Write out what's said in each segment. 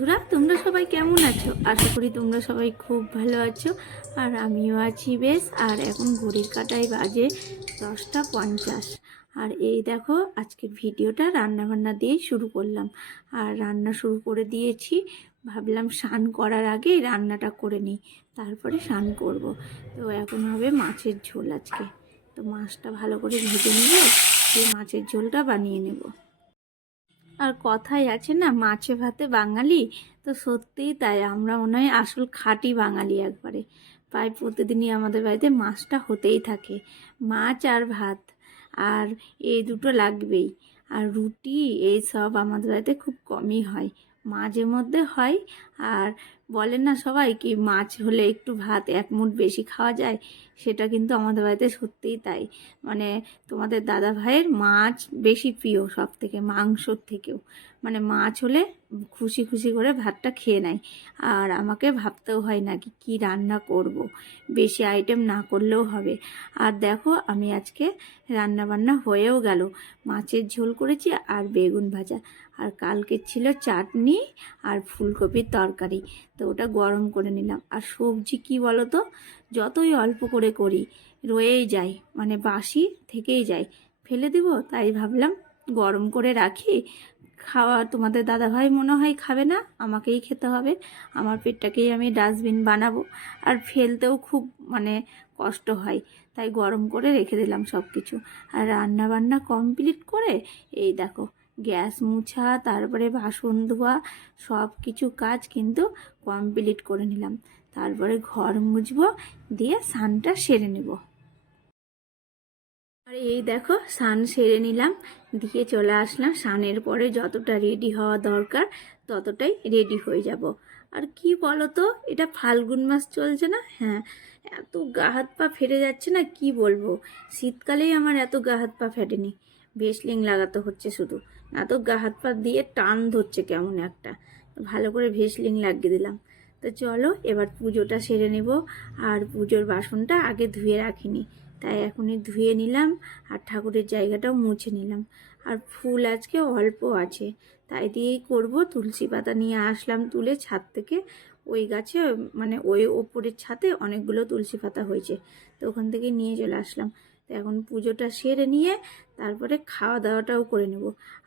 বন্ধুরা, তোমরা সবাই কেমন আছো? আশা করি তোমরা সবাই খুব ভালো আছো। আর আমিও আছি বেশ। আর এখন ঘড়ির কাঁটায় বাজে 10টা 50। আর এই দেখো, আজকের ভিডিওটা রান্নাবান্না দিয়েই শুরু করলাম। আর রান্না শুরু করে দিয়েছি। ভাবলাম স্নান করার আগেই রান্নাটা করে নিই, তারপরে স্নান করব। তো এখন হবে মাছের ঝোল আজকে। তো মাছটা ভালো করে ভেজে নেব, দিয়ে মাছের ঝোলটা বানিয়ে নেব। আর কথাই আছে না, মাছে ভাতে বাঙালি। তো সত্যিই তাই, আমরা মনে হয় আসল খাঁটি বাঙালি একবারে। প্রায় প্রতিদিনই আমাদের বাড়িতে মাছটা হতেই থাকে। মাছ আর ভাত, আর এই দুটো লাগবেই। আর রুটি এই সব আমাদের বাড়িতে খুব কমই হয়, মাঝে মধ্যে হয়। আর বলেন না সবাই কি মাছ হলে একটু ভাত এক মুঠ বেশি খাওয়া যায়, সেটা কিন্তু আমাদের বাড়িতে সত্যিই তাই। মানে তোমাদের দাদা ভাইয়ের মাছ বেশি প্রিয় সব থেকে, মাংসর থেকেও। মানে মাছ হলে খুশি খুশি করে ভাতটা খেয়ে নেয়। আর আমাকে ভাবতেও হয় না কি কী রান্না করব, বেশি আইটেম না করলেও হবে। আর দেখো, আমি আজকে রান্না বান্না হয়েও গেল। মাছের ঝোল করেছি আর বেগুন ভাজা, আর কালকে ছিল চাটনি আর ফুলকপির তরকারি। তো ওটা গরম করে নিলাম। আর সবজি কি বলো তো, যতই অল্প করে করি রয়েই যায়, মানে বাসি থেকেই যায়, ফেলে দিব। তাই ভাবলাম গরম করে রাখি। খাওয়া তোমাদের দাদাভাই মনে হয় খাবে না, আমাকেই খেতে হবে। আমার পেটটাকেই আমি ডাস্টবিন বানাবো। আর ফেলতেও খুব মানে কষ্ট হয়, তাই গরম করে রেখে দিলাম সব কিছু। আর রান্না বান্না কমপ্লিট করে এই দেখো, গ্যাস মুছা, তারপরে বাসন ধোয়া, সব কিছু কাজ কিন্তু কমপ্লিট করে নিলাম। তারপরে ঘর মুছবো, দিয়ে স্নানটা সেরে নেব। আর এই দেখো, স্নান সেরে নিলাম, দিয়ে চলে আসলাম। স্নানের পরে যতটা রেডি হওয়া দরকার ততটাই রেডি হয়ে যাব। আর কি বলো তো, এটা ফাল্গুন মাস চলছে না? হ্যাঁ, এত গা হাত পা ফেটে যাচ্ছে না, কি বলবো। শীতকালেই আমার এত গা হাত পা ফেটেনি, ভেসলিং লাগাতে হচ্ছে শুধু। না তো গা হাত পা দিয়ে টান ধরছে কেমন একটা, ভালো করে ভেসলিং লাগিয়ে দিলাম। তো চলো এবার পুজোটা সেরে নেব। আর পুজোর বাসনটা আগে ধুয়ে রাখিনি, তাই এখনই ধুয়ে নিলাম। আর ঠাকুরের জায়গাটাও মুছে নিলাম। আর ফুল আজকে অল্প আছে, তাই দিয়েই করব। তুলসী পাতা নিয়ে আসলাম তুলে ছাদ থেকে। ওই গাছে মানে ওই ওপরের ছাদে অনেকগুলো তুলসী পাতা হয়েছে, তো ওখান থেকে নিয়ে চলে আসলাম। তো এখন পুজোটা সেরে নিয়ে তারপরে খাওয়া দাওয়াটাও করে নেব।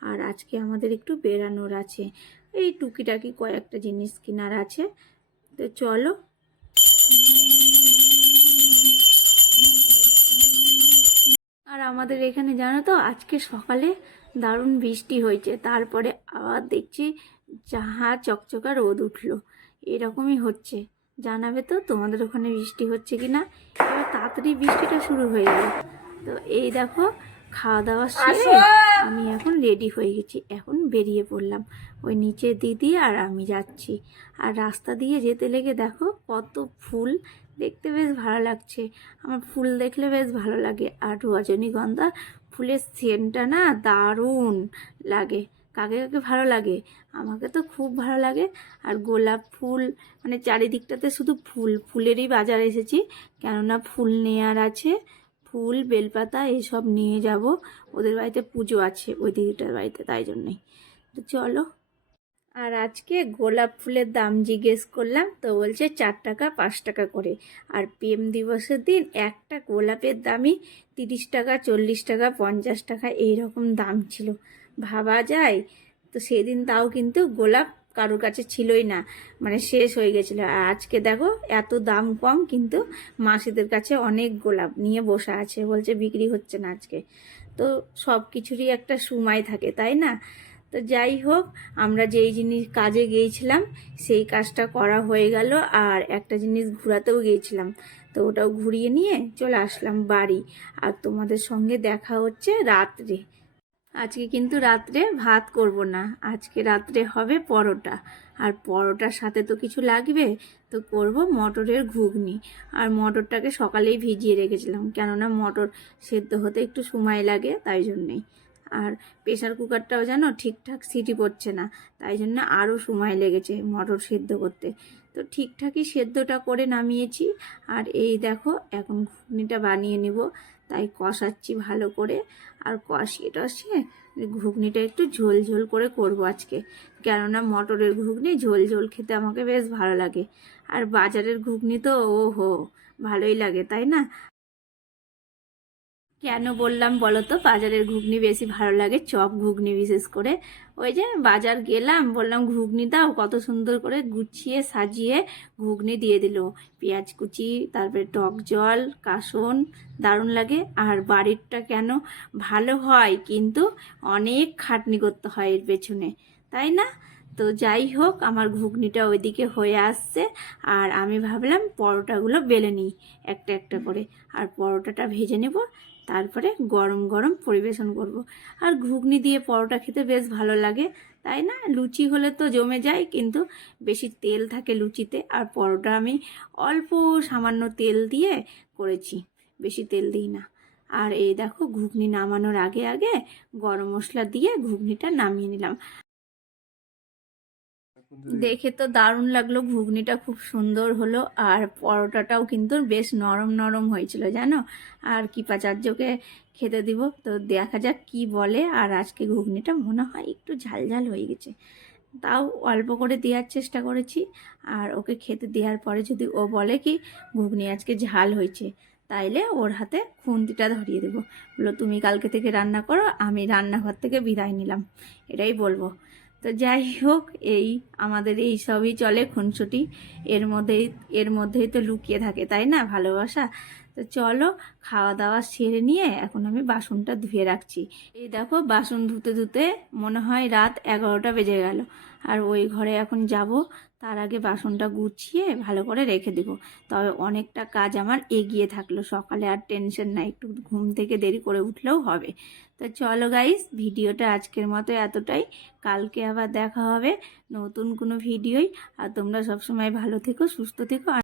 আর আজকে আমাদের একটু বেরানোর আছে, এই টুকিটাকি কয়েকটা জিনিস কেনার আছে। তো চলো। আর আমাদের এখানে জানো তো, আজকে সকালে দারুণ বৃষ্টি হয়েছে, তারপরে আবার দেখছি যাহা চকচকা রোদ উঠলো। এরকমই হচ্ছে। জানাবে তো তোমাদের ওখানে বৃষ্টি হচ্ছে কি না। এবার তাড়াতাড়ি বৃষ্টিটা শুরু হয়ে গেল। তো এই দেখো, খাওয়া দাওয়া সেরে আমি এখন রেডি হয়ে গেছি, এখন বেরিয়ে পড়লাম। ওই নিচে দিদি আর আমি যাচ্ছি। আর রাস্তা দিয়ে যেতে লেগে দেখো কত ফুল, দেখতে বেশ ভালো লাগছে। আমার ফুল দেখলে বেশ ভালো লাগে। আর রজনীগন্ধা ফুলের সেন্টটা না দারুণ লাগে। কাকে কাকে ভালো লাগে, আমাকে তো খুব ভালো লাগে। আর গোলাপ ফুল, মানে চারিদিকটাতে শুধু ফুল, ফুলেরই বাজার এসেছি। কেননা ফুল নেয়ার আছে, ফুল বেলপাতা এসব নিয়ে যাব। ওদের বাড়িতে পুজো আছে, ওই দিদিটার বাড়িতে, তাই জন্যই। তো চলো। আর আজকে গোলাপ ফুলের দাম জিজ্ঞেস করলাম, তো বলছে 4 টাকা 5 টাকা করে। আর প্রেম দিবসের দিন একটা গোলাপের দামই 30 টাকা 40 টাকা 50 টাকা এইরকম দাম ছিল, ভাবা যায়। তো সেদিন তাও কিন্তু গোলাপ কারোর কাছে ছিলই না, মানে শেষ হয়ে গেছিলো। আর আজকে দেখো এত দাম কম, কিন্তু মাসিদের কাছে অনেক গোলাপ নিয়ে বসে আছে, বলছে বিক্রি হচ্ছে না আজকে। তো সব কিছুরই একটা সময় থাকে, তাই না? তো যাই হোক, আমরা যেই জিনিস কাজে গিয়েছিলাম সেই কাজটা করা হয়ে গেল। আর একটা জিনিস ঘোরাতেও গিয়েছিলাম, তো ওটাও ঘুরিয়ে নিয়ে চলে আসলাম বাড়ি। আর তোমাদের সঙ্গে দেখা হচ্ছে রাত্রে। আজকে কিন্তু রাত্রে ভাত করব না, আজকে রাত্রে হবে পরোটা। আর পরোটার সাথে তো কিছু লাগবে, তো করব মটরের ঘুগনি। আর মটরটাকে সকালেই ভিজিয়ে রেখেছিলাম, কেননা মটর সেদ্ধ হতে একটু সময় লাগে, তাই জন্যেই। আর প্রেশার কুকারটাও জানো ঠিকঠাক সিটি পড়ছে না, তাই জন্য আরও সময় লেগেছে মটর সেদ্ধ করতে। তো ঠিকঠাকই সেদ্ধটা করে নামিয়েছি। আর এই দেখো, এখন ঘুগনিটা বানিয়ে নেব, তাই কষাচ্ছি ভালো করে। আর কষিয়ে টষিয়ে ঘুগনিটা একটু ঝোল ঝোল করে করব আজকে, কেননা মটরের ঘুগনি ঝোল ঝোল খেতে আমাকে বেশ ভালো লাগে। আর বাজারের ঘুগনি তো ও হো ভালোই লাগে, তাই না? কেন বললাম বলো তো বাজারের ঘুগনি বেশি ভালো লাগে, চপ ঘুগনি বিশেষ করে। ওই যে বাজার গেলাম, বললাম ঘুগনি দাও, কত সুন্দর করে গুছিয়ে সাজিয়ে ঘুগনি দিয়ে দিল, পেঁয়াজ কুচি, তারপরে টক জল, কাসন, দারুণ লাগে। আর বাড়িরটা কেন ভালো হয়, কিন্তু অনেক খাটনি করতে হয় এর পেছনে, তাই না? তো যাই হোক, আমার ঘুগনিটা ওইদিকে হয়ে আসছে, আর আমি ভাবলাম পরোটাগুলো বেলে নিই একটা একটা করে, আর পরোটাটা ভেজে নেব, তারপরে গরম গরম পরিবেশন করব। আর ঘুগনি দিয়ে পরোটা খেতে বেশ ভালো লাগে, তাই না? লুচি হলে তো জমে যায়, কিন্তু বেশি তেল থাকে লুচিতে, আর পরোটা আমি অল্প সামান্য তেল দিয়ে করেছি, বেশি তেল দিই না। আর এই দেখো, ঘুগনি নামানোর আগে আগে গরম মশলা দিয়ে ঘুগনিটা নামিয়ে নিলাম। দেখে তো দারুণ লাগলো, ঘুগনিটা খুব সুন্দর হলো, আর পরোটাটাও কিন্তু বেশ নরম নরম হয়েছিল জানো। আর কৃপাচার্যকে খেতে দিব, তো দেখা যাক কি বলে। আর আজকে ঘুগনিটা মনে হয় একটু ঝাল ঝাল হয়ে গেছে, তাও অল্প করে দেওয়ার চেষ্টা করেছি। আর ওকে খেতে দেওয়ার পরে যদি ও বলে কি ঘুগনি আজকে ঝাল হয়েছে, তাইলে ওর হাতে খুন্তিটা ধরিয়ে দেবো, বলো তুমি কালকে থেকে রান্না করো, আমি রান্নাঘর থেকে বিদায় নিলাম, এটাই বলবো। তো যাই হোক, এই আমাদের এই সবই চলে খুনসুটি, এর মধ্যেই তো লুকিয়ে থাকে, তাই না, ভালোবাসা। তো চলো, খাওয়া দাওয়া সেরে নিয়ে এখন আমি বাসনটা ধুয়ে রাখছি। এই দেখো, বাসন ধুতে ধুতে মনে হয় রাত 11টা বেজে গেল। আর ওই ঘরে এখন যাব, তার আগে বাসনটা গুছিয়ে ভালো করে রেখে দেব। তবে অনেকটা কাজ আমার এগিয়ে থাকলো, সকালে আর টেনশন নাই, একটু ঘুম থেকে দেরি করে উঠলেও হবে। তো চলো গাইস, ভিডিওটা আজকের মতো এতটাই, কালকে আবার দেখা হবে নতুন কোনো ভিডিওই। আর তোমরা সবসময় ভালো থেকো, সুস্থ থেকো।